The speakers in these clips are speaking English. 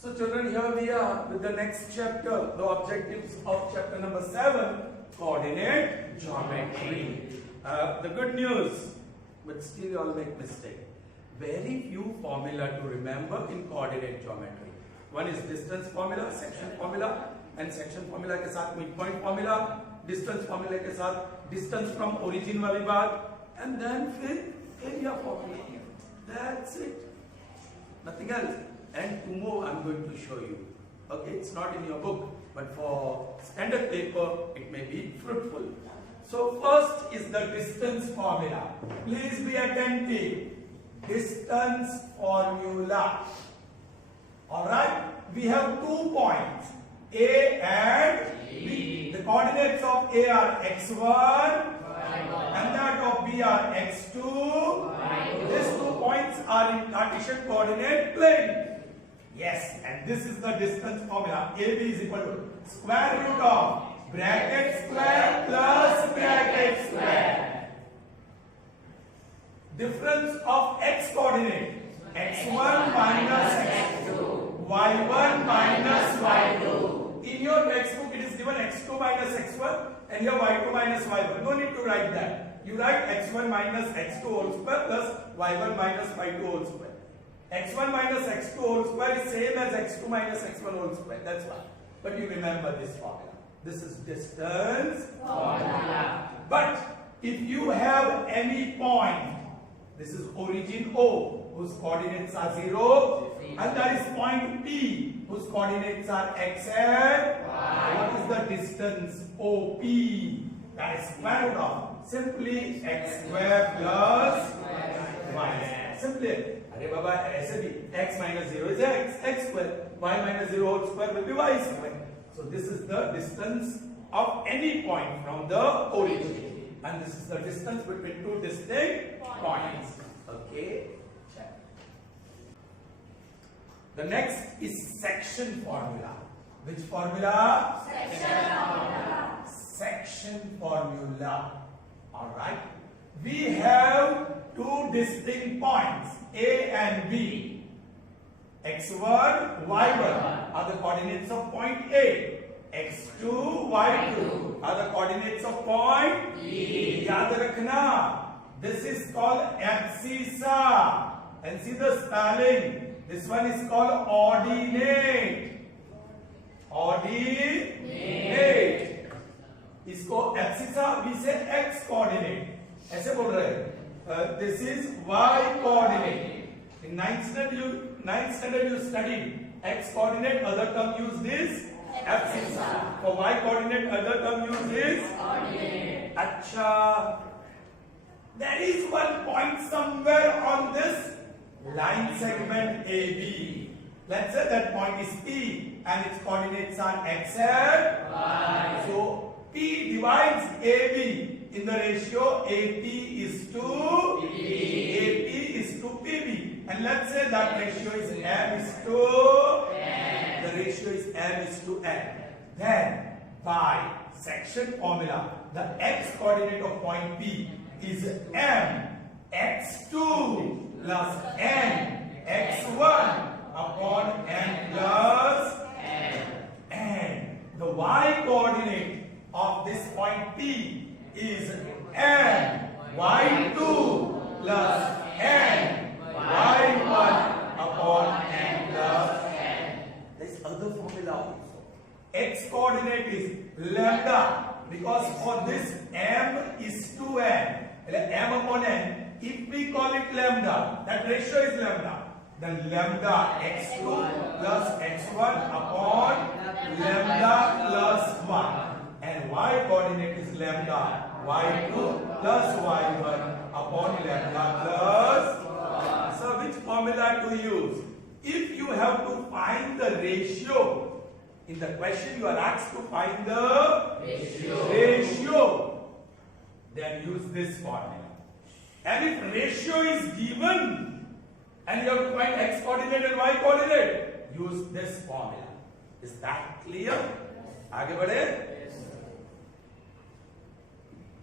So children, here we are with the next chapter, the objectives of chapter number 7, coordinate geometry. The good news, but still you all make mistake. Very few formula to remember in coordinate geometry. One is distance formula, section formula, and section formula के साथ midpoint formula, distance formula के साथ distance from origin वाली बात, and then फिर area formula. That's it. Nothing else. And tomorrow I'm going to show you. Okay, it's not in your book, but for standard paper it may be fruitful. So first is the distance formula. Please be attentive. Distance formula. Alright, we have 2 points, A and B. The coordinates of A are x1 and that of B are x2. These 2 points are in Cartesian coordinate plane. Yes, and this is the distance formula. AB is equal to square root of bracket square plus bracket square. Difference of x coordinate. x1 minus x2. y1 minus y2. In your textbook it is given x2 minus x1 and here y2 minus y1. No need to write that. You write x1 minus x2 whole square plus y1 minus y2 whole square. x1 minus x2 whole square is same as x2 minus x1 whole square. That's why. But you remember this formula. This is distance formula. But if you have any point, this is origin O, whose coordinates are 0, and there is point P, whose coordinates are x and y. What is the distance OP? That is square root of simply x square plus y. Simply, अरे बाबा ऐसे भी x minus 0 is x square, y minus 0 whole square will be y square. So this is the distance of any point from the origin, and this is the distance between 2 distinct points. Okay. The next is section formula. Which formula? Section formula. Section formula. All right. We have 2 distinct points, A and B. x1, y1 are the coordinates of point A. x2, y2 are the coordinates of point B. याद रखना. This is called abscissa. And see the spelling. This one is called ordinate. Ordinate. इसको abscissa we say x coordinate. ऐसे बोल रहे हैं. This is y coordinate. In 9th standard you studied x coordinate, other term use this abscissa. For y coordinate, other term use this ordinate. Acha. There is one point somewhere on this line segment AB. Let's say that point is P and its coordinates are x and y. So P divides AB in the ratio AP is to PB. AP is to PB. And let's say that ratio is M is to N. The ratio is M is to N. Then by section formula, the x coordinate of point P is M x2 plus N x1 upon N plus N. And the y coordinate of this point P is N y2 plus N y1 upon N plus N. There is other formula also. X coordinate is lambda, because for this M is to N, M upon N. If we call it lambda, that ratio is lambda. Then lambda x2 plus x1 upon lambda plus 1. And y coordinate is lambda y2 plus y1 upon lambda plus 1. So which formula to use? If you have to find the ratio, in the question you are asked to find the ratio, then use this formula. And if ratio is given and you have to find x coordinate and y coordinate, use this formula. Is that clear? आगे बढ़े?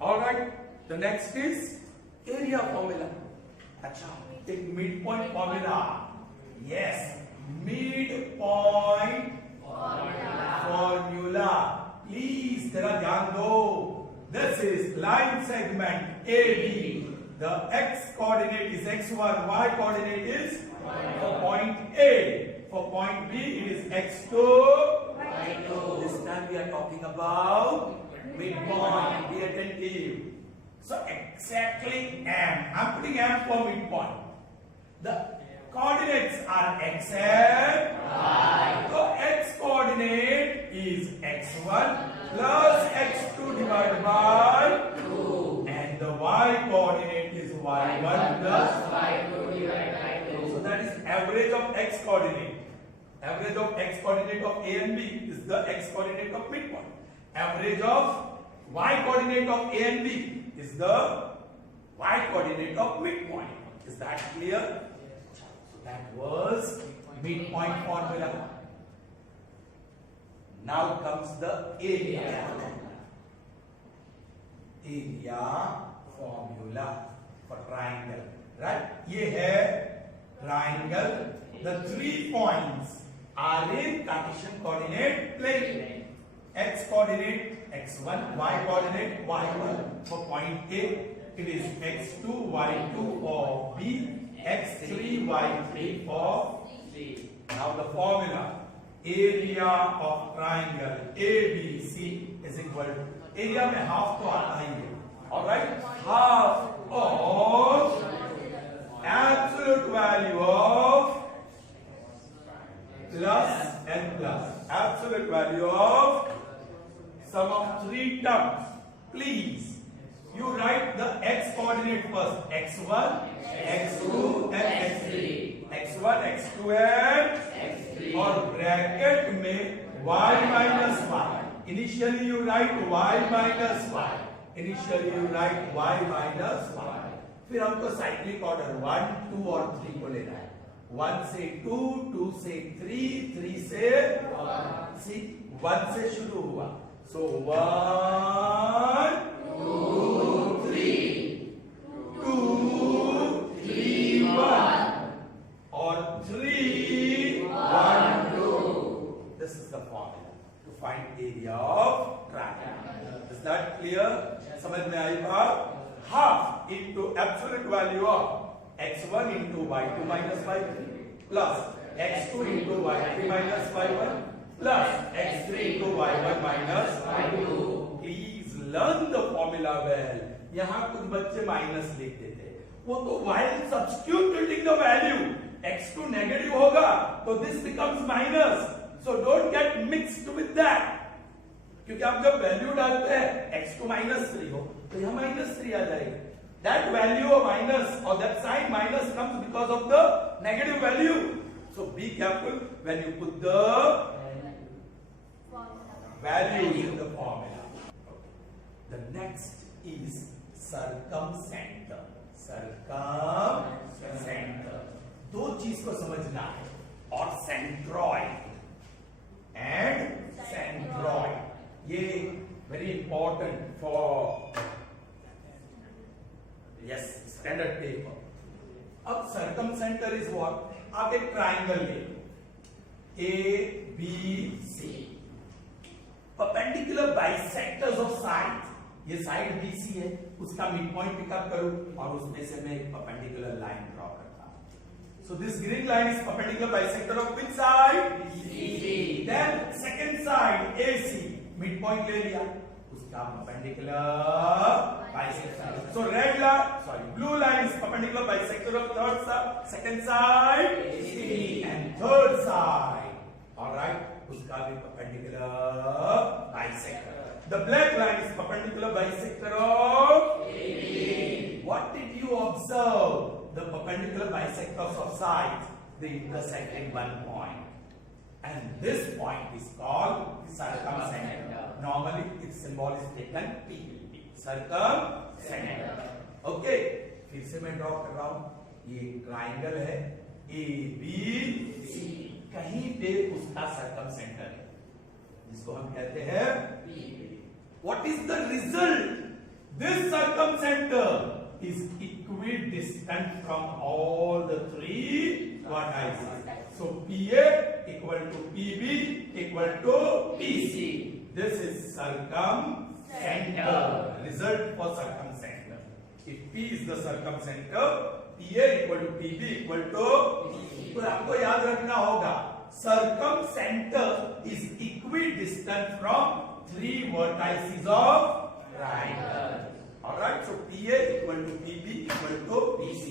Alright, the next is area formula. अच्छा, take midpoint formula. Yes, midpoint formula. Please, जरा ध्यान दो. This is line segment AB. The x coordinate is x1, y coordinate is for point A. For point B, it is x2, y2. This time we are talking about midpoint. Be attentive. So exactly M. I'm putting M for midpoint. The coordinates are x and y. So x coordinate is x1 plus x2 divided by 2. And the y coordinate is y1 plus y2 divided by 2. So that is average of x coordinate. Average of x coordinate of A and B is the x coordinate of midpoint. Average of y coordinate of A and B is the y coordinate of midpoint. Is that clear? So that was midpoint formula. Now comes the area. Area formula for triangle. Right? ये है triangle. The 3 points are in Cartesian coordinate plane. X coordinate x1, y coordinate y1 for point A. It is x2, y2 for B, x3, y3 for C. Now the formula. Area of triangle ABC is equal to area में half तो आता ही है. Alright? Half of absolute value of plus and plus. Absolute value of sum of 3 terms. Please, you write the x coordinate first. x1, x2 and x3. x1, x2 and x3. और bracket में y minus y. Initially you write y minus y. Initially you write y minus y. फिर हमको cyclic order 1, 2 और 3 को लेना है. 1 से 2, 2 से 3, 3 से 1. See, 1 से शुरू हुआ. So 1, 2, 3, 2, 3, 1 और 3, 1, 2. This is the formula to find area of triangle. Is that clear? समझ में आई बात? Half into absolute value of x1 into y2 minus y3 plus x2 into y3 minus y1 plus x3 into y1 minus y2. Please learn the formula well. यहाँ कुछ बच्चे minus लिख देते हैं. वो तो while substituting the value x2 negative होगा तो this becomes minus. So don't get mixed with that. क्योंकि आप जब वैल्यू डालते हैं x2 minus 3 हो तो यहाँ minus 3 आ जाएगा. That value of minus or that sign minus comes because of the negative value. So be careful when you put the values in the formula. The next is circumcenter. Circumcenter. दो चीज को समझना है. और centroid and centroid. ये very important for standard paper. अब circumcenter is what? आप एक triangle ले A, B, C. Perpendicular bisectors of sides. ये side BC है, उसका midpoint pick up करूं और उसमें से मैं एक perpendicular line draw करता हूं. So this green line is perpendicular bisector of which side? BC. Then second side AC. Midpoint ले लिया, उसका perpendicular bisector. So blue line is perpendicular bisector of third side, second side AC, and third side. All right, उसका भी perpendicular bisector. The black line is perpendicular bisector of AB. What did you observe? The perpendicular bisectors of sides, they intersect in one point. And this point is called circumcenter. Normally, its symbol is taken P. Circumcenter. Okay. फिर से मैं draw कर रहा हूं. ये triangle है ABC. कहीं पे उसका circumcenter है, जिसको हम कहते हैं P. What is the result? This circumcenter is equidistant from all the three vertices. So PA equal to PB equal to PC. This is circumcenter. Result for circumcenter. If P is the circumcenter, PA equal to PB equal to PC. तो आपको याद रखना होगा circumcenter is equidistant from three vertices of triangle. Alright, so PA equal to PB equal to PC.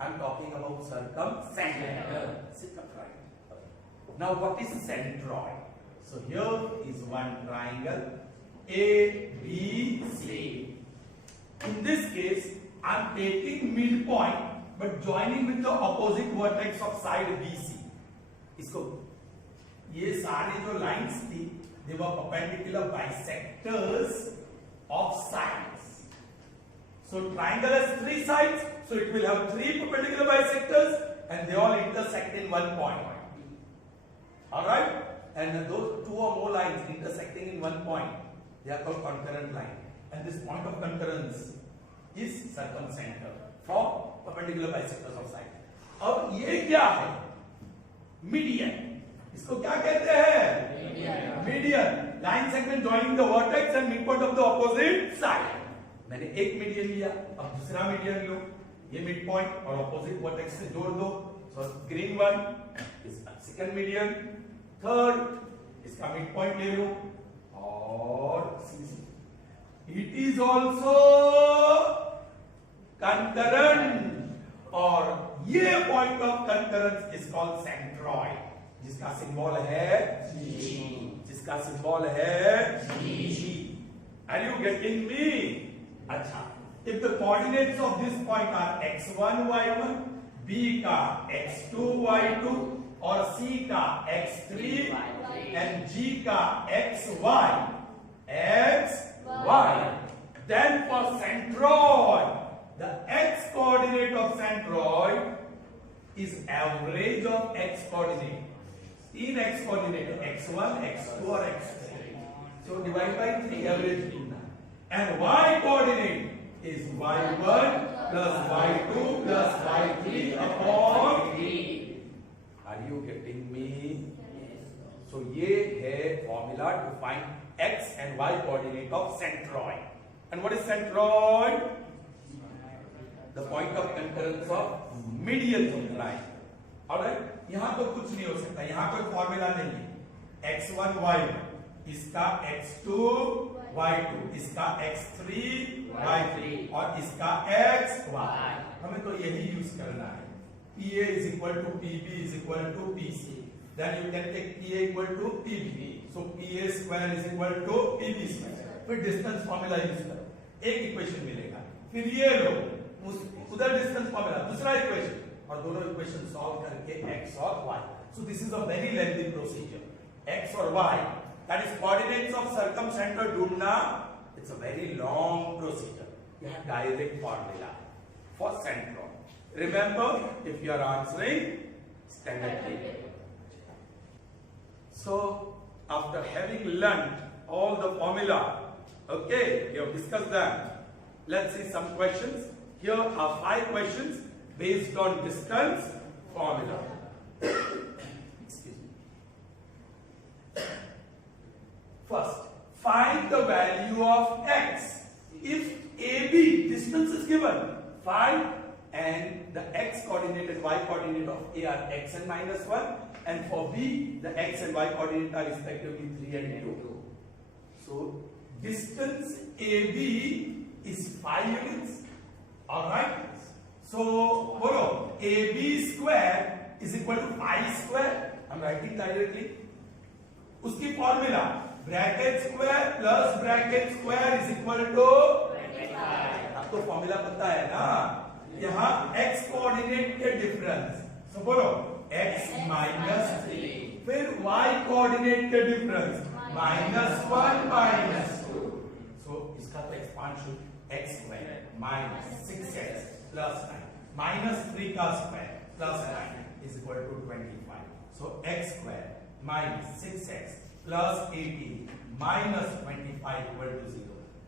I'm talking about circumcenter. Now what is centroid? So here is one triangle ABC. In this case, I'm taking midpoint but joining with the opposite vertex of side BC. इसको ये सारे जो lines थी, they were perpendicular bisectors of sides. So triangle has three sides, so it will have three perpendicular bisectors, and they all intersect in one point. All right, and those two or more lines intersecting in one point, they are called concurrent line. And this point of concurrence is circumcenter for perpendicular bisectors of sides. अब ये क्या है? Median. इसको क्या कहते हैं? Median. Line segment joining the vertex and midpoint of the opposite side. मैंने एक मीडियन लिया, अब दूसरा मीडियन लो, ये midpoint और opposite vertex से जोड़ दो. So green one is second median, third इसका midpoint ले लो और it is also concurrent और ये point of concurrence is called centroid जिसका symbol है G. जिसका symbol है G. Are you getting me? अच्छा, if the coordinates of this point are x1 y1, b का x2 y2 और c का x3 and g का xy, then for centroid, the x coordinate of centroid is average of x coordinate. तीन x coordinate x1, x2 और x3. So divide by 3, average ढूंढना. And y coordinate is y1 plus y2 plus y3 upon 3. Are you getting me? So ये है formula to find x and y coordinate of centroid. And what is centroid? The point of concurrence of median line. Alright? यहाँ तो कुछ नहीं हो सकता, यहाँ कोई फॉर्मूला नहीं है. x1 y1, इसका x2 y2, इसका x3 y3 और इसका xy. हमें तो यही यूज करना है. PA is equal to PB is equal to PC. Then you can take PA equal to PB. So PA square is equal to PB square. फिर distance formula use करो, एक इक्वेशन मिलेगा. फिर ये लो, उधर डिस्टेंस फॉर्मूला, दूसरा equation और दोनों इक्वेशन सॉल्व करके x और y. So this is a very lengthy procedure. X or y, that is coordinates of circumcenter ढूंढना. It's a very long procedure. You have direct formula for centroid. Remember, if you are answering standard table. So after having learned all the formula, okay, we have discussed them. Let's see some questions. Here are 5 questions based on distance formula. Excuse me. First, find the value of x if AB distance is given 5 and the x coordinate and y coordinate of A are x and minus 1, and for B the x and y coordinate are respectively 3 and 2. So distance AB is 5 units. Alright? So follow, AB square is equal to 5 square. I'm writing directly. उसकी formula bracket square plus bracket square is equal to 25. आपको formula पता है ना? यहाँ x coordinate के difference. So बोलो x minus 3. फिर y coordinate के difference minus 1 minus 2. So इसका तो expansion x square minus 6x plus 9 minus 3 का square plus 9 is equal to 25. So x square minus 6x plus 18 minus 25 equal to 0.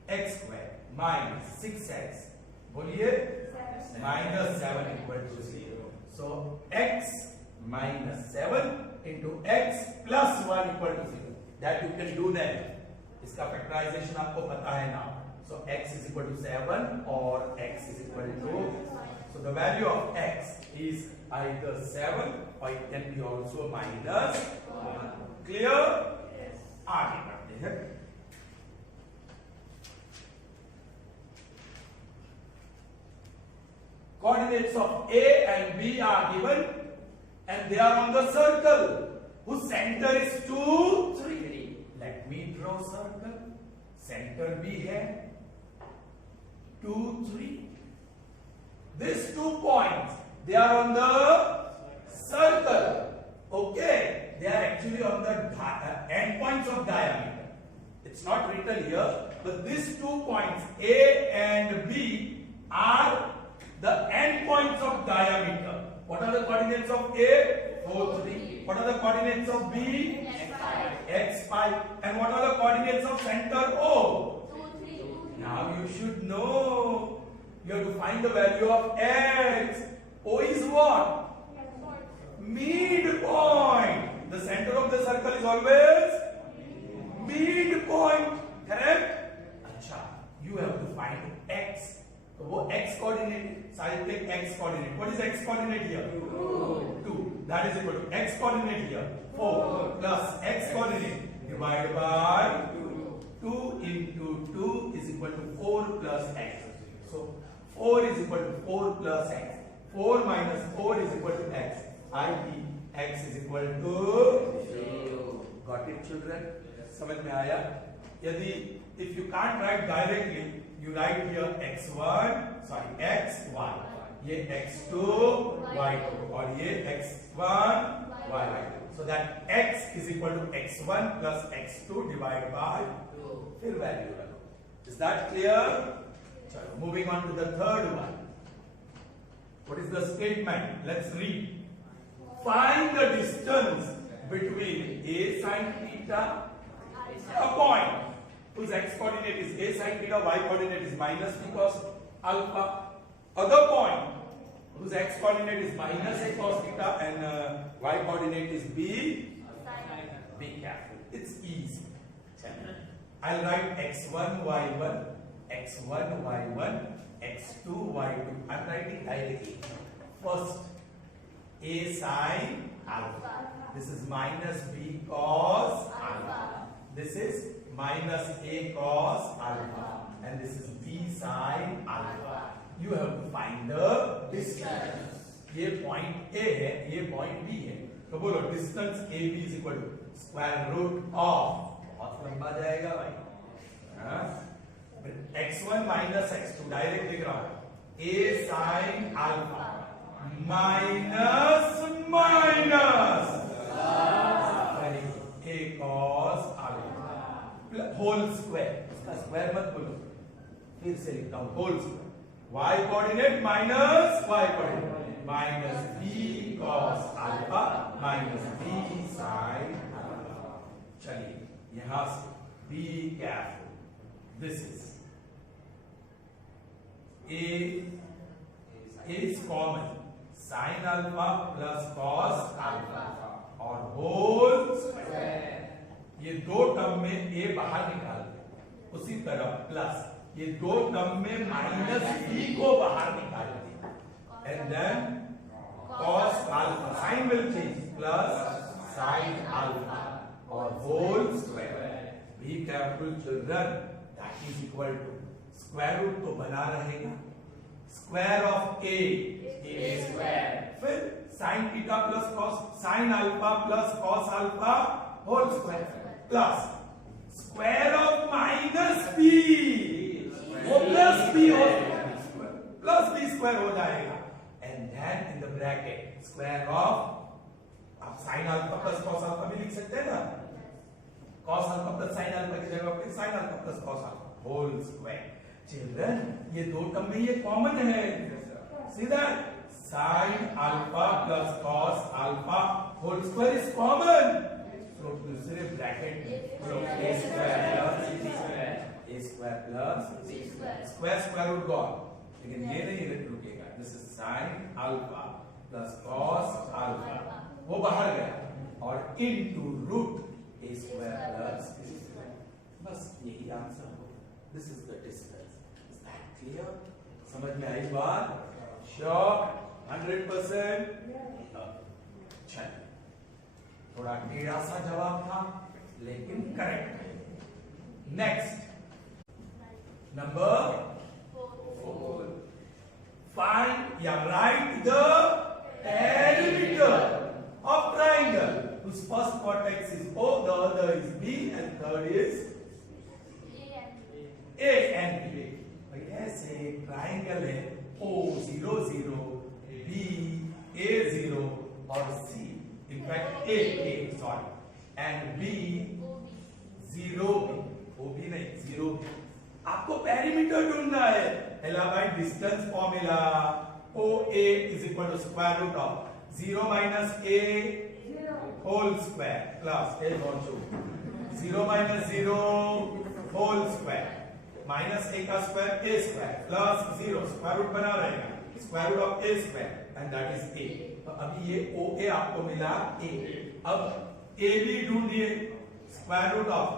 X square minus 6x बोलिए minus 7 equal to 0. So x minus 7 into x plus 1 equal to 0. That you can do then. इसका factorization आपको पता है now. So x is equal to 7 or x is equal to, so the value of x is either 7 or it can be also minus 1. Clear? Yes. आगे बढ़ते हैं. Coordinates of A and B are given and they are on the circle whose center is 2, 3. Let me draw circle. Center B है 2, 3. These 2 points, they are on the circle. Okay, they are actually on the end points of diameter. It's not written here, but these 2 points A and B are the end points of diameter. What are the coordinates of A? 4, 3. What are the coordinates of B? X, 5. And what are the coordinates of center O? 2, 3. Now you should know. You have to find the value of X. O is what? Midpoint. The center of the circle is always midpoint. Correct? Acha. You have to find X. So वो x coordinate, side take x coordinate. What is x coordinate here? 2. That is equal to x coordinate here 4 plus x coordinate divided by 2 into 2 is equal to 4 plus x. So 4 is equal to 4 plus x. 4 minus 4 is equal to x. i.e. x is equal to 0. Got it, children? समझ में आया? यदि if you can't write directly, you write here x1, sorry, x1. ये x2, y2 और ये x1, y2. So that x is equal to x1 plus x2 divided by 2. फिर value रखो. Is that clear? चलो, moving on to the third one. What is the statement? Let's read. Find the distance between a sin theta, a point whose x coordinate is a sin theta, y coordinate is minus b cos alpha. Other point whose x coordinate is minus a cos theta and y coordinate is b. Be careful. It's easy. I'll write x1, y1, x1, y1, x2, y2. I'm writing directly. First, a sin alpha. This is minus b cos alpha. This is minus a cos alpha. And this is b sin alpha. You have to find the distance. ये point A है, ये point B है. तो बोलो distance AB is equal to square root of, बहुत लंबा जाएगा भाई. x1 minus x2 डायरेक्ट लिख रहा हूँ. A sin alpha minus a cos alpha whole square. इसका square मत बोलो, फिर से लिखता हूँ whole square. Y coordinate minus y coordinate minus b cos alpha minus b sin alpha. चलिए यहाँ से be careful. This is a is common. Sin alpha plus cos alpha और whole square. ये दो टर्म में a बाहर निकाल दे. उसी तरह प्लस ये दो टर्म में माइनस b को बाहर निकाल दे. And then cos alpha sign will change plus sin alpha or whole square. Be careful children. That is equal to square root तो बना रहेगा. Square of a square. फिर sin theta plus cos sin alpha plus cos alpha whole square plus square of minus b. वो plus b हो plus b square हो जाएगा. And then in the bracket square of, आप sin alpha plus cos alpha भी लिख सकते हैं ना. Cos alpha plus sin alpha की जगह पे sin alpha plus cos alpha whole square. Children, ये दो टर्म में ये कॉमन है. See that? Sin alpha plus cos alpha whole square is common. So दूसरे ब्रैकेट में a square plus b square, a square plus b square. Square square root gone. लेकिन ये नहीं रुकेगा. This is sin alpha plus cos alpha वो बाहर गया, और into root a square plus b square. बस यही आंसर हो. This is the distance. Is that clear? समझ में आई बात? Sure? 100%? चलिए, थोड़ा टेढ़ा सा जवाब था लेकिन करेक्ट है. Next, number 4. Find या write the perimeter of triangle whose first vertex is O, the other is B, and third is A and B. ऐसे ट्राइंगल है O 0 0, B A 0 और C in fact A sorry and B 0 B, O B नहीं 0 B. आपको perimeter ढूंढना है. एलाबाइट distance formula OA is equal to square root of 0 minus A whole square plus A और 0 minus 0 whole square minus A का square A square plus 0 square root बना रहेगा square root of A square and that is A. तो अभी ये OA आपको मिला A. अब AB ढूंढिए. square root of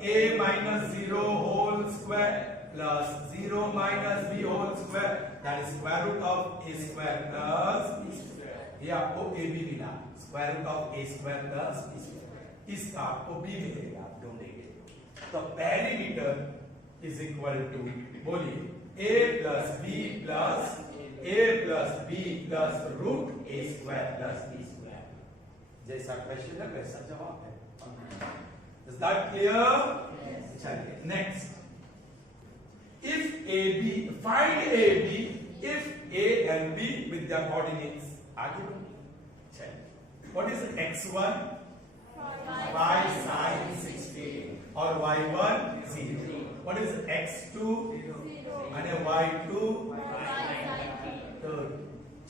A minus 0 whole square plus 0 minus B whole square that is square root of A square plus B square. ये आपको AB मिला square root of A square plus B square. इसका आपको B मिलेगा. आप ढूंढेंगे तो perimeter is equal to बोलिए A plus B plus A plus B plus root A square plus B square. जैसा क्वेश्चन है वैसा जवाब है. Is that clear? Yes. चलिए next. If AB, find AB if A and B with their coordinates. आगे बढ़ो. चलिए. What is x1? 5 sin 60 और y1 0. What is x2? 0 and y2 30.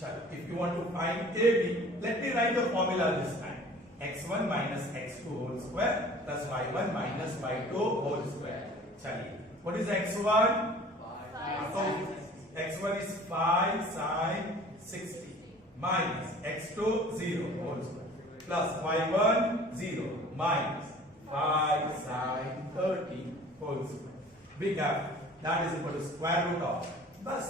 चलो. If you want to find AB, let me write the formula this time. x1 minus x2 whole square plus y1 minus y2 whole square. चलिए. What is x1? So x1 is 5 sin 60 minus x2 0 whole square plus y1 0 minus 5 sin 30 whole square. We have that is equal to square root of. बस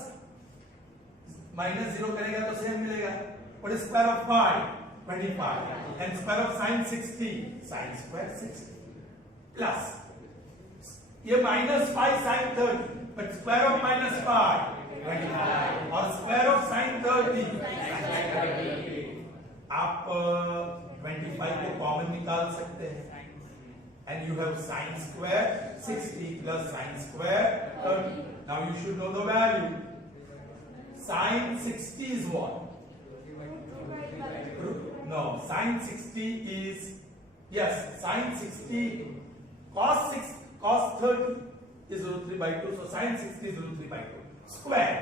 minus 0 करेगा तो same मिलेगा. What is square of 5? 25 and square of sin 60 sin square 60 plus ये minus 5 sin 30 but square of minus 5 25 और square of sin 30 आप 25 को common निकाल सकते हैं and you have sin square 60 plus sin square 30. Now you should know the value. Sin 60 is what? No, sin 60 is, yes, sin 60, cos 30 is root 3 by 2, so sin 60 is root 3 by 2. Square,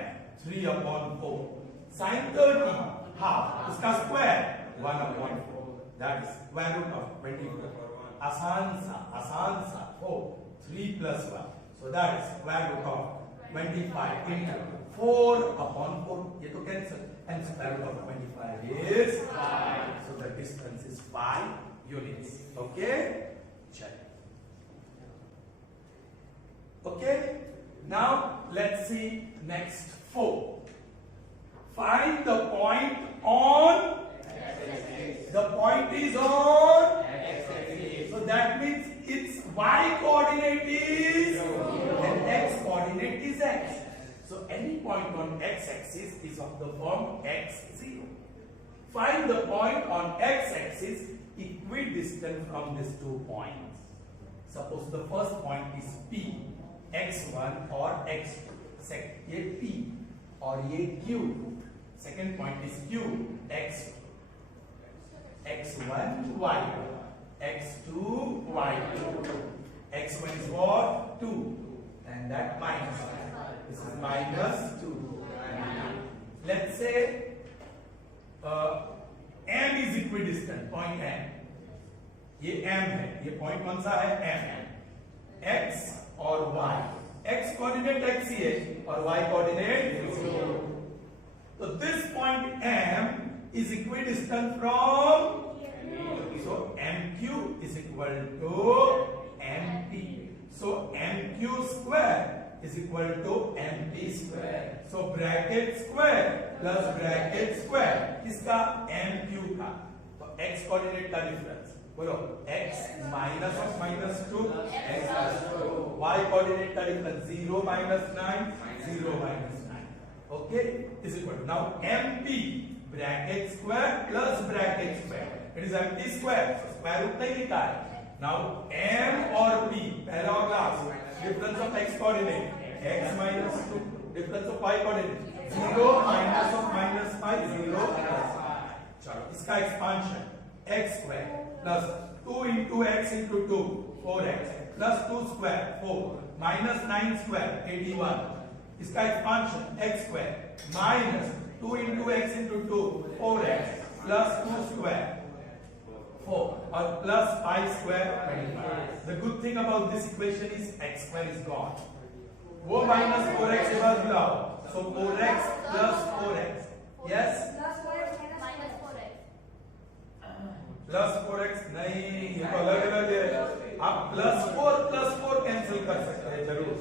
3 upon 4. Sin 30, half, उसका square, 1 upon 4. That is square root of 24. आसान सा, 4, 3 plus 1. So that is square root of 25 into 4 upon 4. ये तो cancel. And square root of 25 is 5. So the distance is 5 units. Okay? Check. Okay? Now let's see next 4. Find the point on x-axis. The point is on x-axis. So that means its y coordinate is 0 and x coordinate is x. So any point on x-axis is of the form x0. Find the point on x-axis equidistant from these 2 points. Suppose the first point is P, x1 or x2. Second, ये P और ये Q. Second point is Q, x2. x1 y1, x2 y2. x1 is what? 2 and that minus 1. This is minus 2. Let's say M is equidistant, point M. ये M है, ये point कौन सा है? M. X और Y. X coordinate X ही है और Y coordinate 0. So this point M is equidistant from, so MQ is equal to MP. So MQ square is equal to MP square. So bracket square plus bracket square इसका MQ का, तो x coordinate का difference बोलो, x minus of minus 2 x plus 2, y coordinate का difference 0 minus 9 0 minus 9, okay, is equal to now MP bracket square plus bracket square, it is MP square, so square root नहीं लिखा है. Now M और P पहला और last, difference of x coordinate x minus 2, difference of y coordinate 0 minus of minus 5 0 plus 5. चलो इसका expansion x square plus 2 into x into 2 4x plus 2 square 4 minus 9 square 81. इसका expansion x square minus 2 into x into 2 4x plus 2 square 4 or plus 5 square 25. The good thing about this equation is x square is gone. वो minus 4x के बाद बुलाओ, so 4x plus 4x, yes, plus 4x नहीं, ये तो अलग अलग है. आप प्लस 4 कैंसिल कर सकते हैं जरूर,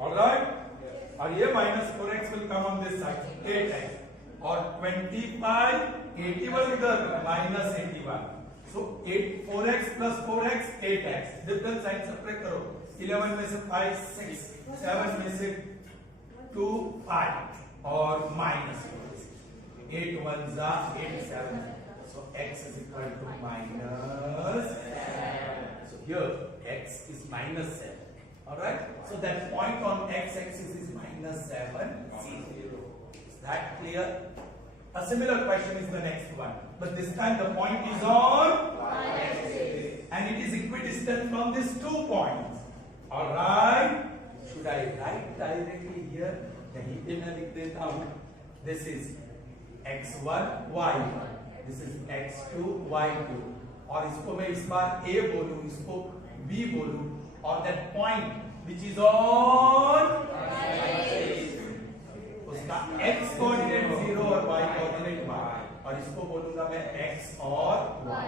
ऑलराइट. और ये minus 4x will come on this side 8x और 25 81 इधर minus 81. So 4x plus 4x 8x, difference sign subtract करो. 11 में से 5 6, 7 में से 2 5 और माइनस 8 1 जा 8 7. So x is equal to minus 7. So here x is minus 7. Alright? So that point on x-axis is minus 7 0. Is that clear? A similar question is the next one. But this time the point is on y-axis. And it is equidistant from these 2 points. Alright? Should I write directly here? नहीं पे मैं लिख देता हूँ. This is x1 y1. This is x2 y2 और इसको मैं इस बार a बोलूं, इसको b बोलूं, और that point which is on उसका x कोऑर्डिनेट 0 और y कोऑर्डिनेट y, और इसको बोलूंगा मैं x और y.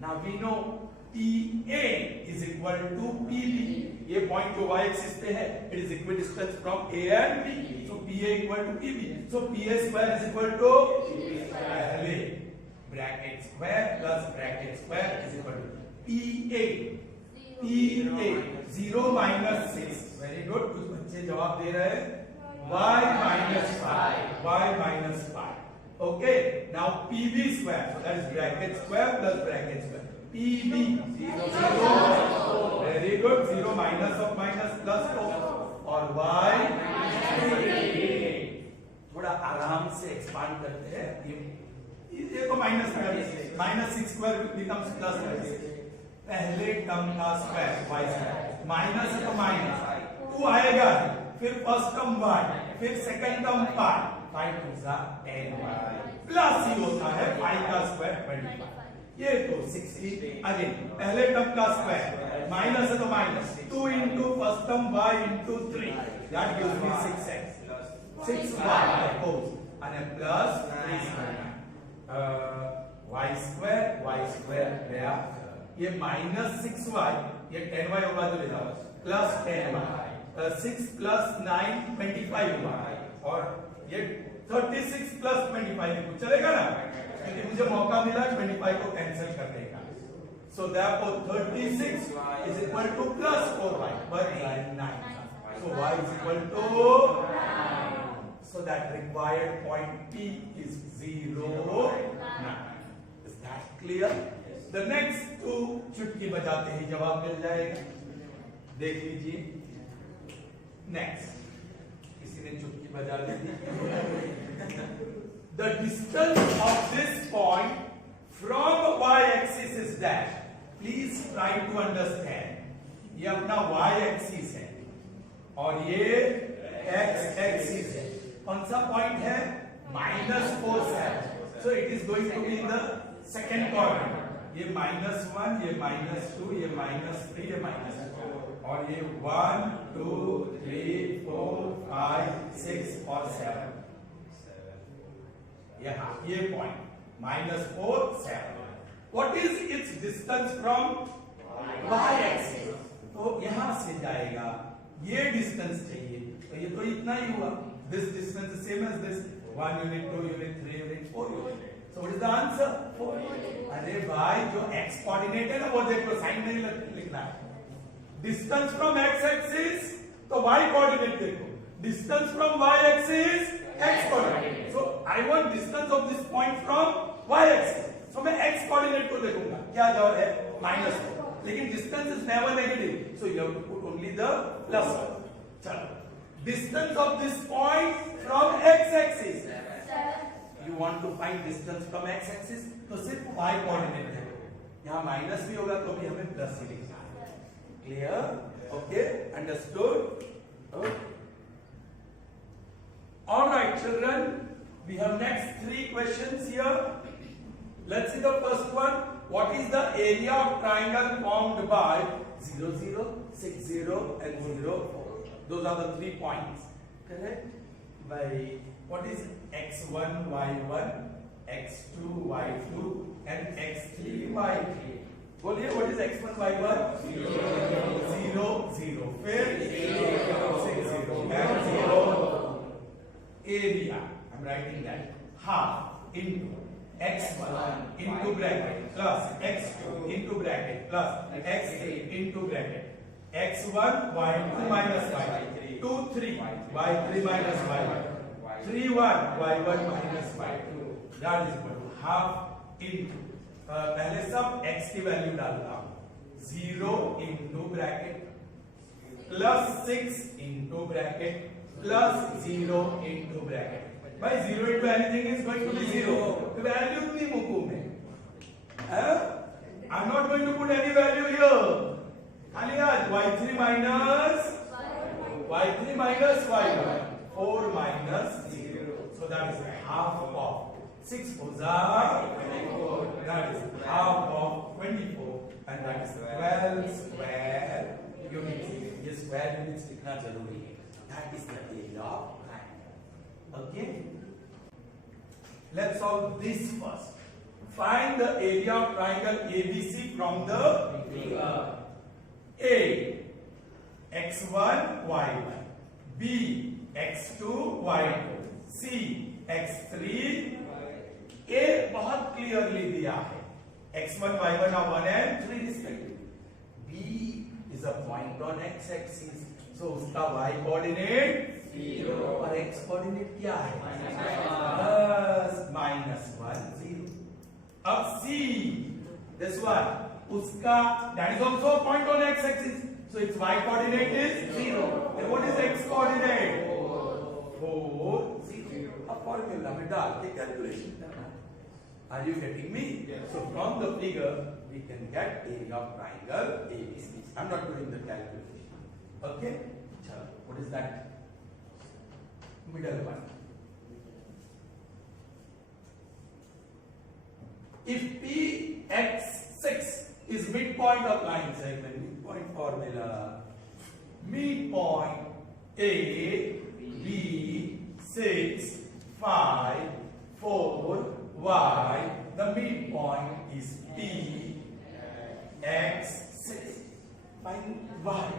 Now we know PA is equal to PB. ये पॉइंट जो y एक्सिस पे है, it is equidistant from A and B. So PA equal to PB. So PA square is equal to पहले bracket square plus bracket square is equal to PA. PA 0 minus 6. Very good. कुछ बच्चे जवाब दे रहे हैं. Y minus 5. Y minus 5. Okay. Now PB square. So that is bracket square plus bracket square. PB 0. Very good. 0 minus of minus plus 4 और y थोड़ा आराम से expand करते हैं. ये तो माइनस में माइनस 6 स्क्वायर बिकम्स प्लस 6. पहले टर्म का स्क्वायर y स्क्वायर माइनस है तो माइनस 2 आएगा, फिर फर्स्ट टर्म y, फिर सेकंड टर्म 5 5 2 जा 10y प्लस ही होता है 5 का स्क्वायर 25. ये तो 60 अगेन पहले टर्म का स्क्वायर माइनस है तो minus 2 into first term y into 3 that gives me 6x 6y suppose and plus 3 y square गया. ये minus 6y, ये 10y होगा तो ले जाओ plus 10y 6 plus 9 25y और ये 36 plus 25 चलेगा ना, क्योंकि मुझे मौका मिला 25 को कैंसिल करने का. So therefore 36 is equal to plus 4y but 9. So y is equal to 9. So that required point P is 0 9. Is that clear? The next two चुटकी बजाते ही जवाब मिल जाएगा. देख लीजिए. Next. किसी ने चुटकी बजा दी. The distance of this point from y-axis is dash. Please try to understand. ये अपना y-axis है और ये x-axis है. कौन सा पॉइंट है? -4 7. So it is going to be the second coordinate. ये -1, ये -2, ये -3, ये -4 और ये 1 2 3 4 5 6 और 7. यहाँ ये point -4 7. What is its distance from y axis? तो यहाँ से जाएगा, ये डिस्टेंस चाहिए, तो ये तो इतना ही हुआ. This distance is same as this, 1 unit, 2 unit, 3 unit, 4 unit. So what is the answer? 4. अरे भाई जो x कोऑर्डिनेट है ना वो देखो, साइन नहीं लिखना है. डिस्टेंस फ्रॉम x एक्सिस तो y कोऑर्डिनेट देखो, distance from y axis x coordinate. So I want distance of this point from y axis. So मैं x कोऑर्डिनेट को देखूंगा, क्या जवाब है? -4. लेकिन distance is never negative, so you have to put only the plus. चलो, distance of this point from x axis. You want to find distance from x axis, तो सिर्फ y कोऑर्डिनेट है. यहाँ माइनस भी होगा तो भी हमें प्लस ही लिखना है. Clear? Okay, understood? All right, children. We have next 3 questions here. Let's see the first one. What is the area of triangle formed by 0, 0, 6, 0 and 0, 4? Those are the 3 points. Correct? By what is x1, y1, x2, y2 and x3, y3? बोलिए, what is x1, y1? 0, 0. फिर 6, 0 and 0. Area, I'm writing that. Half into x1 into bracket plus x2 into bracket plus x3 into bracket. x1, y2 minus y3. 2, 3, y3 minus y1. 3, 1, y1 minus y2. That is equal to half into, पहले सब x की value डालता हूं. 0 into bracket plus 6 into bracket plus 0 into bracket. By 0 into anything is going to be 0. The value नहीं मुकूम है. I'm not going to put any value here. खाली आज y3 minus y1. 4 minus 0. So that is half of 6 4 24. That is half of 24. And that is 12 square units. ये square units लिखना जरूरी है. That is the area of triangle. Okay? Let's solve this first. Find the area of triangle ABC from the figure. A, x1, y1. B, x2, y2. C, x3. A बहुत clearly दिया है. x1, y1 are 1 and 3 respectively. B is a point on x axis. So उसका y coordinate 0 और x coordinate क्या है? -1 0. अब C, this one, उसका that is also a point on x axis. So its y coordinate is 0. And what is x coordinate? 4 0. अब formula में डाल के कैलकुलेशन करना. Are you getting me? Yes. So from the figure we can get area of triangle ABC. I'm not doing the calculation. Okay? Chalo. What is that? Middle one. If Px6 is midpoint of line segment, midpoint formula, midpoint A, B, 6, 5, 4, y, the midpoint is P, x6. Find y.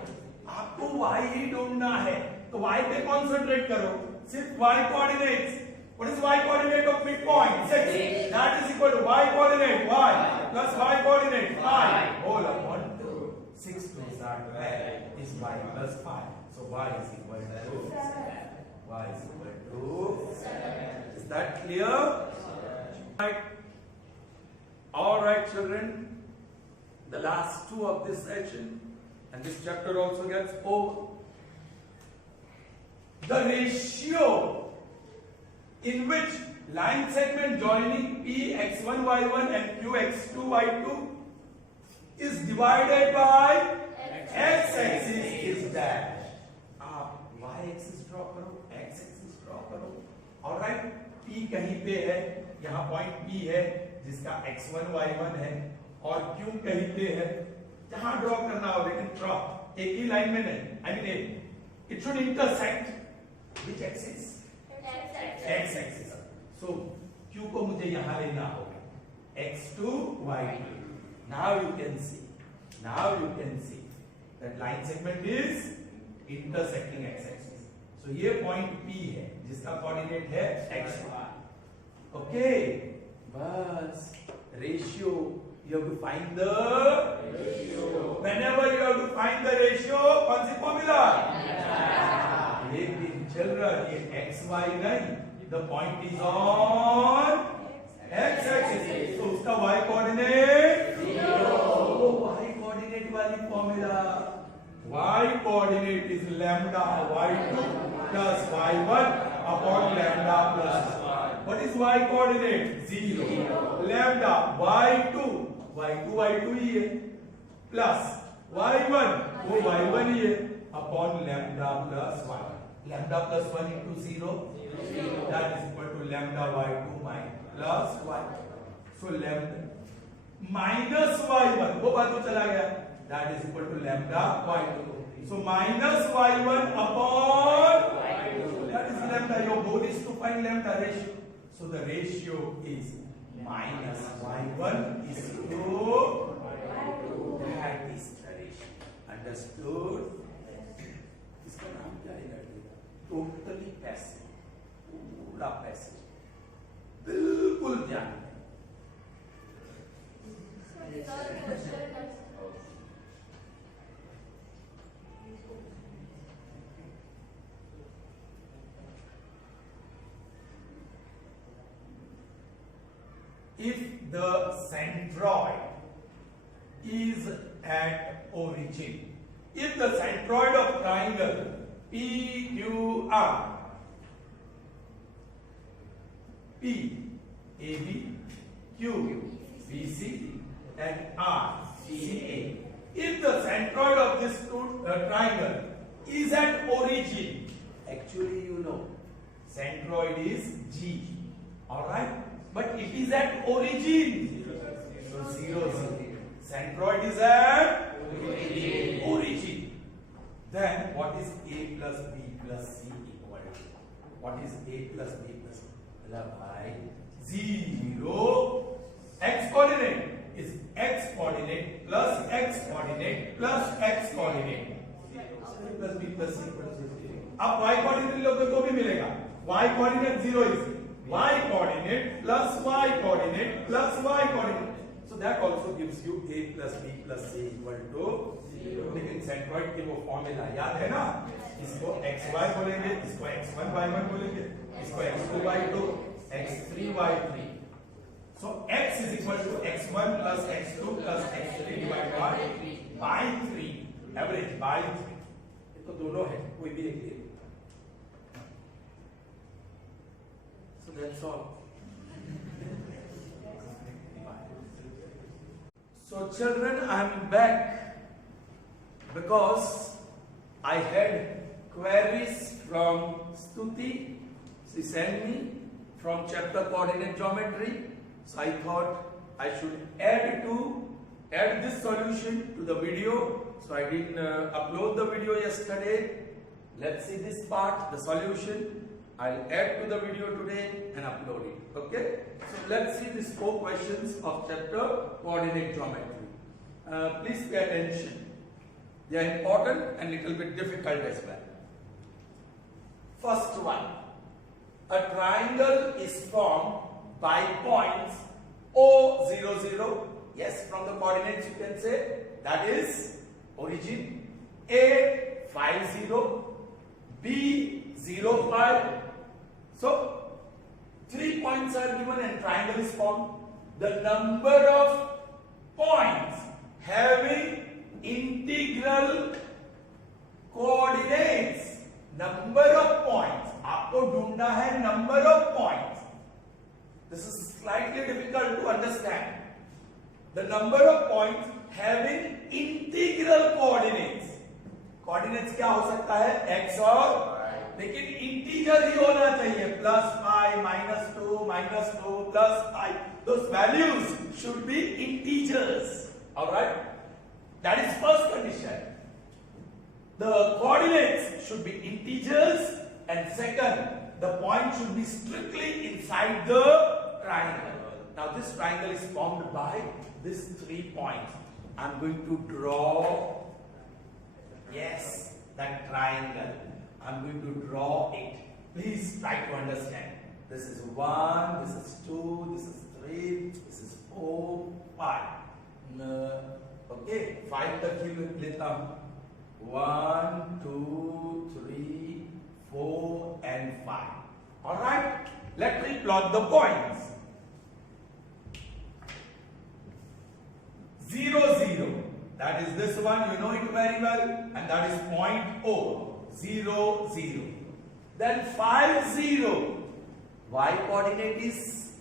आपको y ही ढूंढना है, तो y पे concentrate करो. सिर्फ y coordinates. What is y coordinate of midpoint? 6. That is equal to y coordinate y plus y coordinate 5 whole upon 2. 6 2s are 12 is y plus 5. So y is equal to 7. Y is equal to 7. Is that clear? Right. All right, children. The last 2 of this section, and this chapter also gets over. The ratio in which line segment joining P x1 y1 and Q x2 y2 is divided by x axis is dash. आप y axis draw करो, x axis draw करो. All right. P कहीं पे है, यहाँ point P है जिसका x1 y1 है और Q कहीं पे है. जहां ड्रॉ करना हो लेकिन ड्रॉ एक ही लाइन में नहीं. I mean it should intersect which axis? X axis. So Q को मुझे यहाँ लेना होगा, x2 y2. Now you can see that line segment is intersecting x-axis. So ये point P है जिसका कोऑर्डिनेट है x1. Okay, बस ratio. You have to find the ratio. Whenever you have to find the ratio, कौन सी formula? लेकिन चल रहा है xy नहीं. The point is on x-axis. तो उसका y coordinate 0. तो y coordinate वाली formula, y coordinate is lambda y2 plus y1 upon lambda plus y. What is y coordinate? 0. Lambda y2 ही है plus y1 वो y1 ही है upon lambda plus 1. Lambda plus 1 into 0, that is equal to lambda y2 plus y. So lambda minus y1 वो बात तो चला गया, that is equal to lambda y2. So minus y1 upon y2, that is lambda. Your goal is to find lambda ratio. So the ratio is minus y1 is to y2. That is the ratio. Understood? इसका नाम क्या है? Totally passive. पूरा passive. बिल्कुल ध्यान दें. If the centroid is at origin, if the centroid of triangle PQR, P AB, Q BC and R CA, if the centroid of this triangle is at origin, actually you know centroid is G, all right, but it is at origin, so 0 0. Centroid is at origin. Then what is A plus B plus C equal to? What is A plus B plus C? By 0. X coordinate is x coordinate plus x coordinate plus x coordinate. A plus B plus C equal to 0. अब y coordinate लोगे तो भी मिलेगा. Y coordinate 0 is y coordinate plus y coordinate plus y coordinate. So that also gives you A plus B plus C equal to 0. लेकिन centroid के वो formula याद है ना? इसको xy बोलेंगे, इसको x1 y1 बोलेंगे, इसको x2 y2, x3 y3. So x is equal to x1 plus x2 plus x3 divided by 3. Average by 3. तो दोनों है, कोई भी एक ले. So that's all. So children, I am back because I had queries from Stuti. She sent me from chapter coordinate geometry. So I thought I should add this solution to the video. So I didn't upload the video yesterday. Let's see this part, the solution. I'll add to the video today and upload it. Okay? So let's see these 4 questions of chapter coordinate geometry. Please pay attention. They are important and little bit difficult as well. First one. A triangle is formed by points O 0 0. Yes, from the coordinates you can say that is origin. A 5 0. B 0 5. So 3 points are given and triangle is formed. The number of points having integral coordinates, number of points, आपको ढूंढना है number of points. This is slightly difficult to understand. The number of points having integral coordinates. Coordinates क्या हो सकता है? X और लेकिन integer ही होना चाहिए. +5, -2, +5. Those values should be integers. All right. That is first condition. The coordinates should be integers, and second, the point should be strictly inside the triangle. Now this triangle is formed by these 3 points. I'm going to draw, yes, that triangle. I'm going to draw it. Please try to understand. This is 1, this is 2, this is 3, this is 4, 5. Okay, 5 तक ही लेता हूँ. 1, 2, 3, 4 and 5. Alright, let me plot the points. 0, 0. That is this one, you know it very well. And that is point O. 0, 0. Then 5, 0. Y coordinate is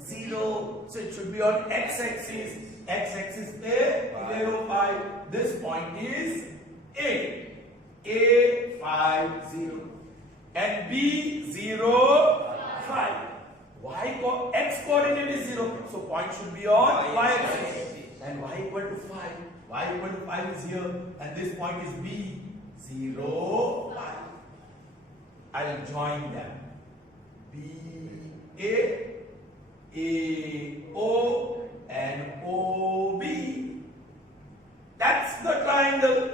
0. So it should be on x-axis. X-axis पे 0, 5. This point is A. A, 5, 0. And B, 0, 5. X coordinate is 0. So point should be on y-axis. And y equal to 5. Y equal to 5 is here. And this point is B. 0, 5. I will join them. B, A, O, and O, B. That's the triangle.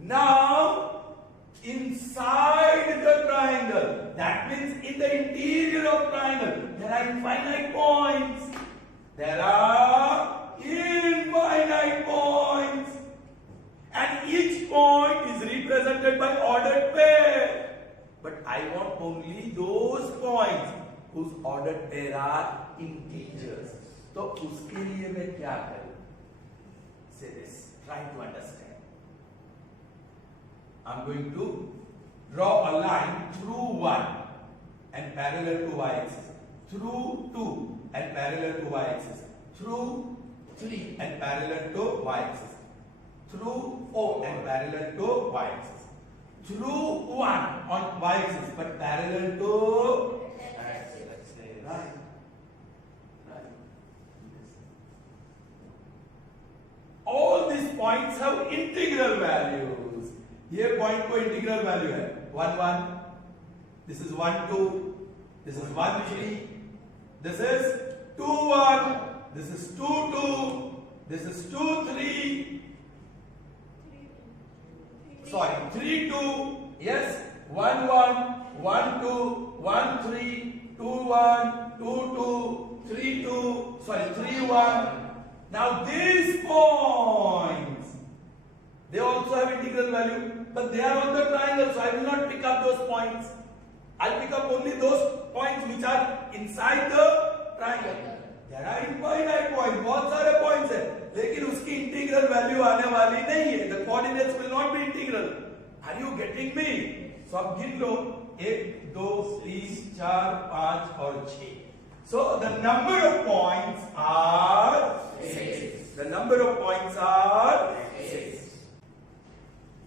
Now, inside the triangle, that means in the interior of triangle, there are infinite points. There are infinite points. And each point is represented by ordered pair. But I want only those points whose ordered pair are integers. तो उसके लिए मैं क्या करूं? Say this. Try to understand. I'm going to draw a line through 1 and parallel to y-axis, through 2 and parallel to y-axis, through 3 and parallel to y-axis, through 4 and parallel to y-axis, through 1 on y-axis but parallel to x-axis. Right. All these points have integral values. Here point को integral value है 1 1. This is 1 2. This is 1 3. This is 2 1. This is 2 2. This is 2 3. Sorry, 3 2. Yes, 1 1 1 2 1 3 2 1 2 2 3 2. Sorry, 3 1. Now these points, they also have integral value, but they are on the triangle, so I will not pick up those points. I'll pick up only those points which are inside the triangle. There are infinite points, बहुत सारे points हैं, लेकिन उसकी integral value आने वाली नहीं है. The coordinates will not be integral. Are you getting me? So अब गिन लो 1 2 3 4 5 और 6. So the number of points are 6. The number of points are 6.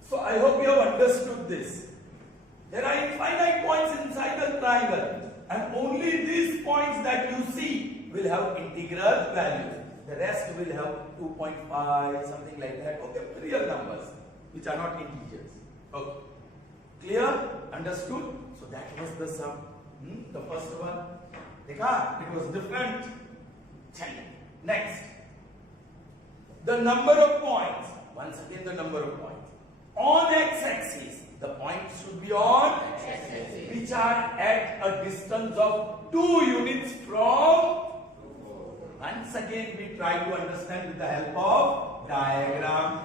So I hope you have understood this. There are infinite points inside the triangle, and only these points that you see will have integral values. The rest will have 2.5, something like that. Okay, real numbers which are not integers. Okay, clear? Understood? So that was the sum. The first one. देखा? It was different. Next, the number of points. Once again, the number of points on x-axis. The points should be on x-axis, which are at a distance of 2 units from. Once again, we try to understand with the help of diagram.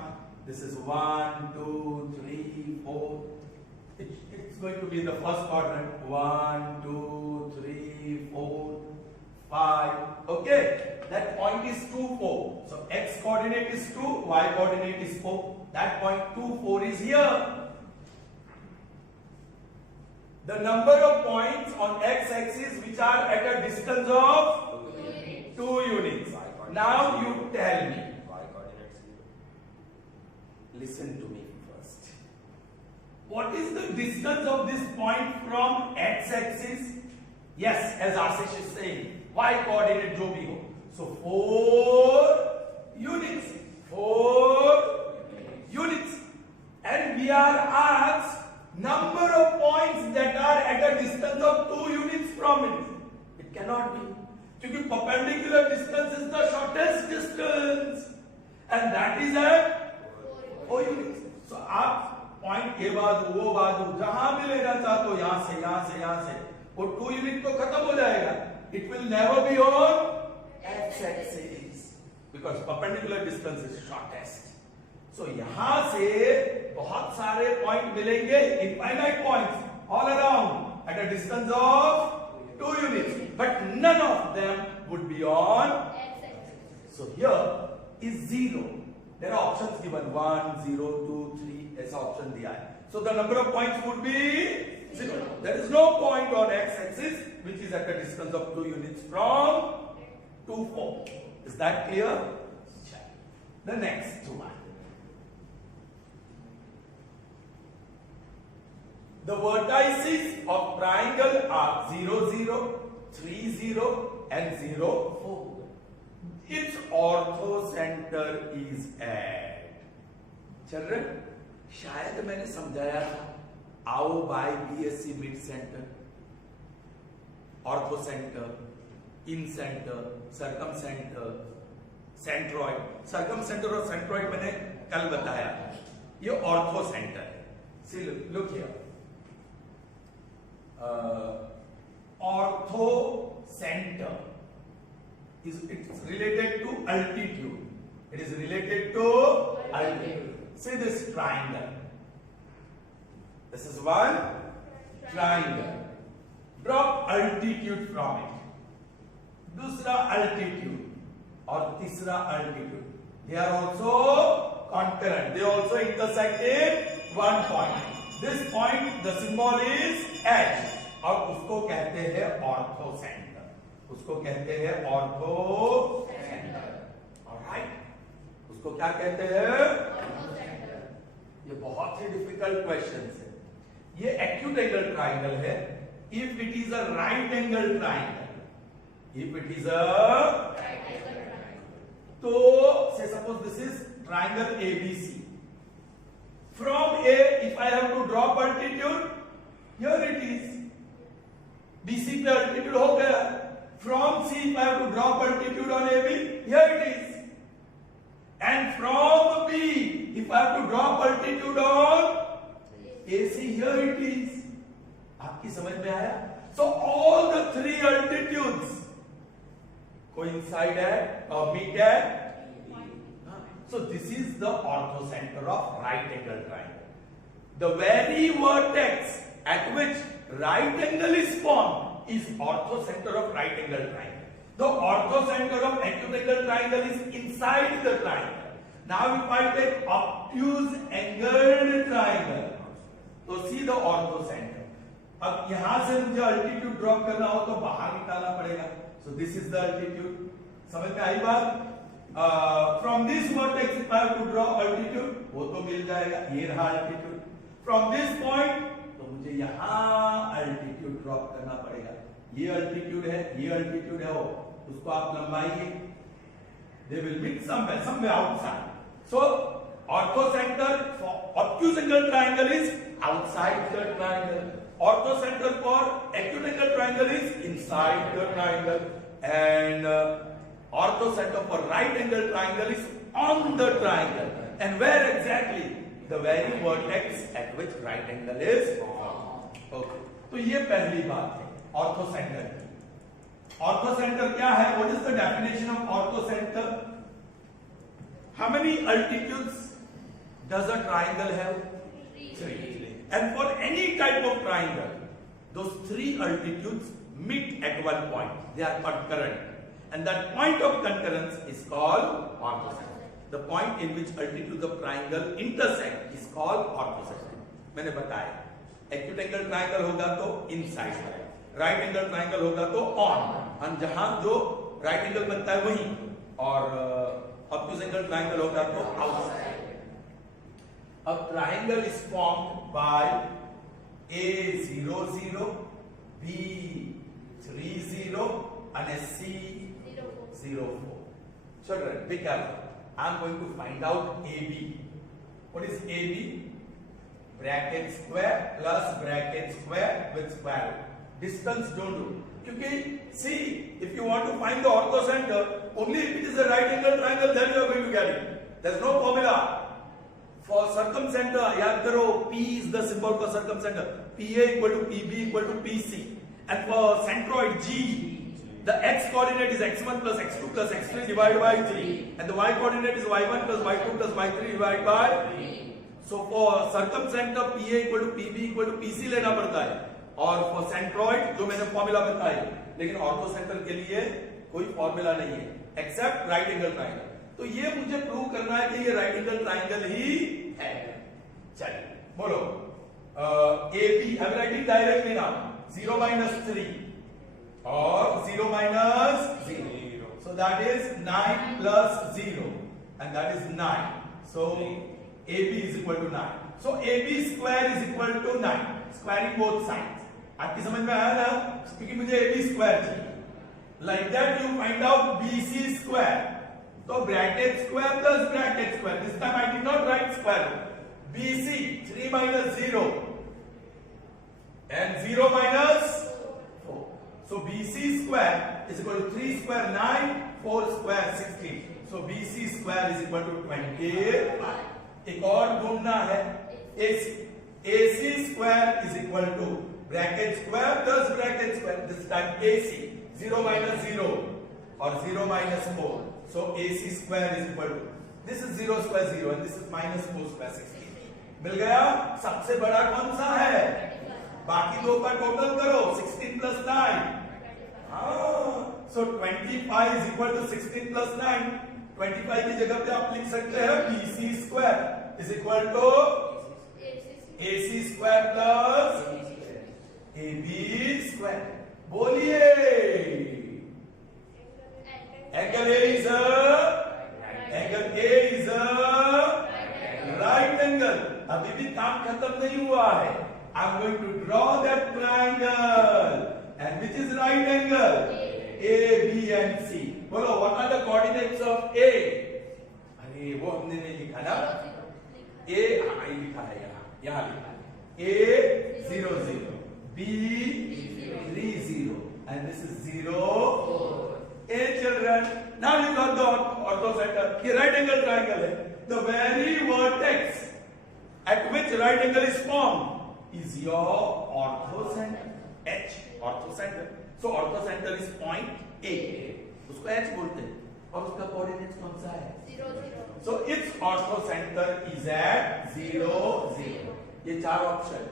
This is 1, 2, 3, 4. It's going to be the first quadrant. 1, 2, 3, 4, 5. Okay. That point is 2, 4. So x coordinate is 2, y coordinate is 4. That point 2, 4 is here. The number of points on x-axis which are at a distance of 2 units. Now you tell me. Listen to me first. What is the distance of this point from x-axis? Yes, as Ashish is saying, y coordinate jo bhi ho. So 4 units. 4 units. And we are asked number of points that are at a distance of 2 units from it. It cannot be. and that is at 4 units. So आप point ये बाजू वो बाजू जहां भी लेना चाहते हो, यहां से यहां से यहां से, वो 2 यूनिट तो खत्म हो जाएगा. It will never be on x-axis because perpendicular distance is shortest. So यहां से बहुत सारे पॉइंट मिलेंगे, infinite points all around at a distance of 2 units, but none of them would be on x-axis. So here is 0. There are options given 1, 0, 2, 3. ऐसा option दिया है. So the number of points would be 0. There is no point on x-axis which is at a distance of 2 units from 2, 4. Is that clear? The next one. The vertices of triangle are 0, 0, 3, 0 and 0, 4. Its orthocenter is at. Children, शायद मैंने समझाया था, आओ बाय बीएससी mid centre, orthocentre, incentre, circumcentre, centroid. Circumcentre और centroid मैंने कल बताया, ये ऑर्थो सेंटर है. See look here, orthocentre is it's related to altitude. It is related to altitude. See this triangle. This is one triangle. Drop altitude from it. दूसरा altitude और तीसरा altitude. They are also concurrent. They also intersect in one point. This point, the symbol is H, और उसको कहते हैं ortho centre. उसको कहते हैं ऑर्थो सेंटर. ऑलराइट, उसको क्या कहते हैं? Ortho centre. ये बहुत ही डिफिकल्ट क्वेश्चंस है. ये एक्यूट एंगल ट्राइंगल है. If it is a right angle triangle, if it is a right angle triangle, तो say suppose this is triangle ABC. From A if I have to drop altitude, here it is. BC पे altitude हो गया. From C, if I have to drop altitude on AB, here it is. And from B, if I have to drop altitude on AC, here it is. आपकी समझ में आया? So all the three altitudes coincide at or meet at B. So this is the orthocenter of right angle triangle. The very vertex at which right angle is formed is orthocenter of right angle triangle. The orthocenter of acute angle triangle is inside the triangle. Now if I take obtuse angled triangle, तो see the orthocenter. अब यहां से मुझे altitude drop करना हो तो बाहर निकालना पड़ेगा. So this is the altitude. समझ में आई बात? From this vertex if I have to draw altitude, वो तो मिल जाएगा. ये रहा altitude. From this point तो मुझे यहां अल्टीट्यूड ड्रॉप करना पड़ेगा. ये अल्टीट्यूड है, ये अल्टीट्यूड है, वो उसको आप लंबाइए. They will meet somewhere outside. So orthocentre for obtuse angle triangle is outside the triangle. Orthocentre for acute angle triangle is inside the triangle. And orthocentre for right angle triangle is on the triangle. And where exactly? The very vertex at which right angle is formed. Okay. तो ये पहली बात है ऑर्थोसेंटर की. ऑर्थोसेंटर क्या है? What is the definition of orthocenter? How many altitudes does a triangle have? 3. And for any type of triangle, those 3 altitudes meet at one point. They are concurrent, and that point of concurrence is called orthocenter. The point in which altitudes of triangle intersect is called orthocenter. मैंने बताया, acute angle triangle होगा तो inside, right angle triangle होगा तो on, और जहां जो right angle बनता है वहीं, और obtuse angle triangle होगा तो outside. A triangle is formed by A 0 0, B 3 0, and C 0 4. Children, be careful. I am going to find out AB. What is AB? Bracket square plus bracket square with square root. Distance don't do. क्योंकि see, if you want to find the orthocenter, only if it is a right angle triangle, then you are going to get it. There's no formula for circumcenter. याद करो, P is the symbol for circumcenter. PA equal to PB equal to PC. And for centroid G, the x coordinate is x1 plus x2 plus x3 divided by 3, and the y coordinate is y1 plus y2 plus y3 divided by 3. So for circumcenter, PA equal to PB equal to PC लेना पड़ता है, और for centroid जो मैंने formula बताई, लेकिन ऑर्थोसेंटर के लिए कोई फॉर्मूला नहीं है एक्सेप्ट राइट एंगल ट्राइंगल. तो ये मुझे प्रूव करना है कि ये राइट एंगल ट्राइंगल ही है. चलिए बोलो, AB I'm writing directly now. 0 minus 3 or 0 minus 0. So that is 9 plus 0, and that is 9. So AB is equal to 9. So AB square is equal to 9. Squaring both sides. आपकी समझ में आया ना? क्योंकि मुझे AB square चाहिए. Like that you find out BC square. तो bracket square plus bracket square. This time I did not write square. BC 3 minus 0 and 0 minus 4. So BC square is equal to 3 square 9, 4 square 16. So BC square is equal to 25. एक और ढूंढना है AC. AC square is equal to bracket square plus bracket square. This time AC 0 minus 0 or 0 minus 4. So AC square is equal to, this is 0 square 0 and this is minus 4 square 16. मिल गया? सबसे बड़ा कौन सा है? बाकी दो का total करो, 16 plus 9. So 25 is equal to 16 plus 9. 25 की जगह पे आप लिख सकते हैं BC square is equal to AC square plus AB square. बोलिए, angle A is a right angle. अभी भी काम खत्म नहीं हुआ है. I'm going to draw that triangle, and which is right angle? A, B and C. बोलो, what are the coordinates of A? अरे वो हमने नहीं लिखा ना. A लिखा है यहाँ लिखा है. A 0 0, B 3 0, and this is 0 4. A children, now you got the orthocenter. ये right angle triangle है. The very vertex at which right angle is formed is your orthocenter. H, orthocenter. So orthocenter is point A. उसको H बोलते हैं, और उसका coordinate कौन सा है? 0 0. So its orthocenter is at 0 0. ये चार option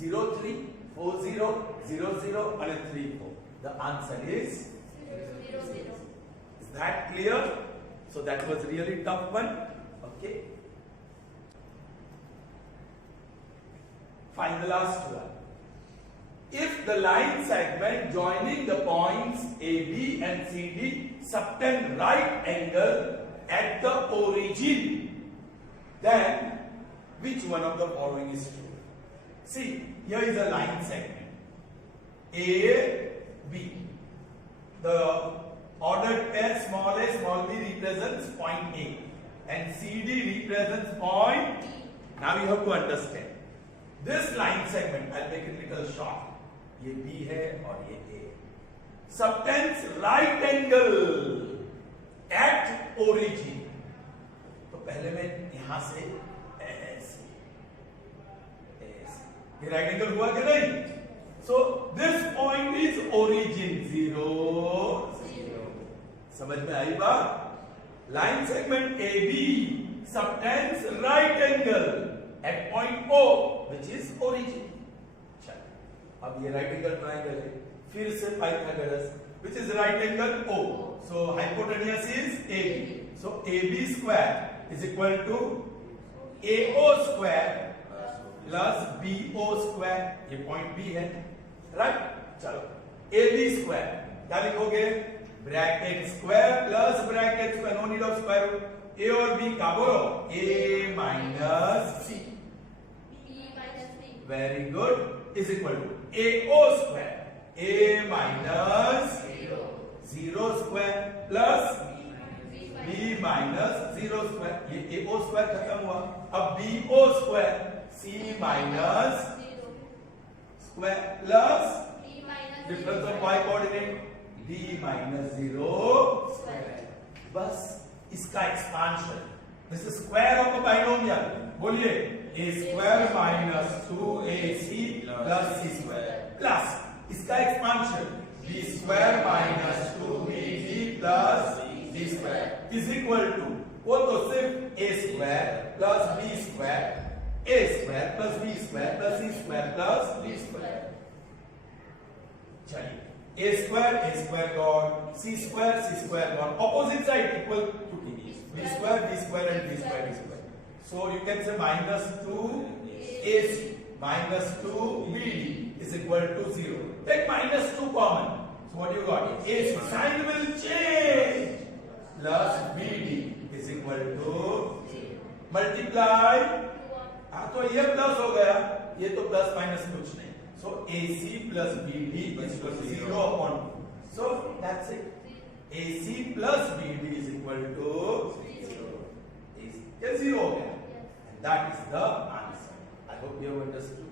0 3 4 0 0 0 and 3 4. The answer is 0 0. Is that clear? So that was really tough one. Okay. Find the last one. If the line segment joining the points AB and CD subtend right angle at the origin, then which one of the following is true? See, here is a line segment A, B. The ordered pair small a, small b represents point A and CD represents point B. Now you have to understand. This line segment, I'll make it little short. ये B है और ये A. Subtends right angle at origin. तो पहले मैं यहां से ऐसे ये right angle हुआ कि नहीं? So this point is origin 0 0. समझ में आई बात? Line segment AB subtends right angle at point O, which is origin. अब ये right angle triangle है, फिर से Pythagoras, which is right angle O. So hypotenuse is AB. So AB square is equal to AO square plus BO square. ये point B है, right? चलो AB square क्या लिखोगे? Bracket square plus bracket square. No need of square root. A और B का बोलो? A minus C. B minus C. Very good. Is equal to AO square, A minus 0 square plus B minus 0 square. ये AO square खत्म हुआ. अब BO square, C minus square plus difference of y coordinate D minus 0 square. बस इसका expansion This is square of a binomial. बोलिए a square minus 2ac plus c square plus इसका expansion b square minus 2bd plus d square is equal to वो तो सिर्फ a square plus b square a square plus b square plus c square plus d square. चलिए a square gone, c square gone, opposite side equal to b square and d square. So you can say minus 2ac minus 2bd is equal to 0. Take minus 2 common. So what you got? AC sign will change. Plus bd is equal to multiply. तो ये plus हो गया, ये तो plus minus कुछ नहीं. So AC plus BD is equal to 0 upon 2. So that's it. AC plus BD is equal to 0. Is 0 again. And that is the answer. I hope you have understood.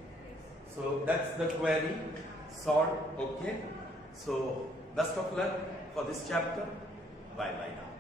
So that's the query solved. Okay. So best of luck for this chapter. Bye bye now.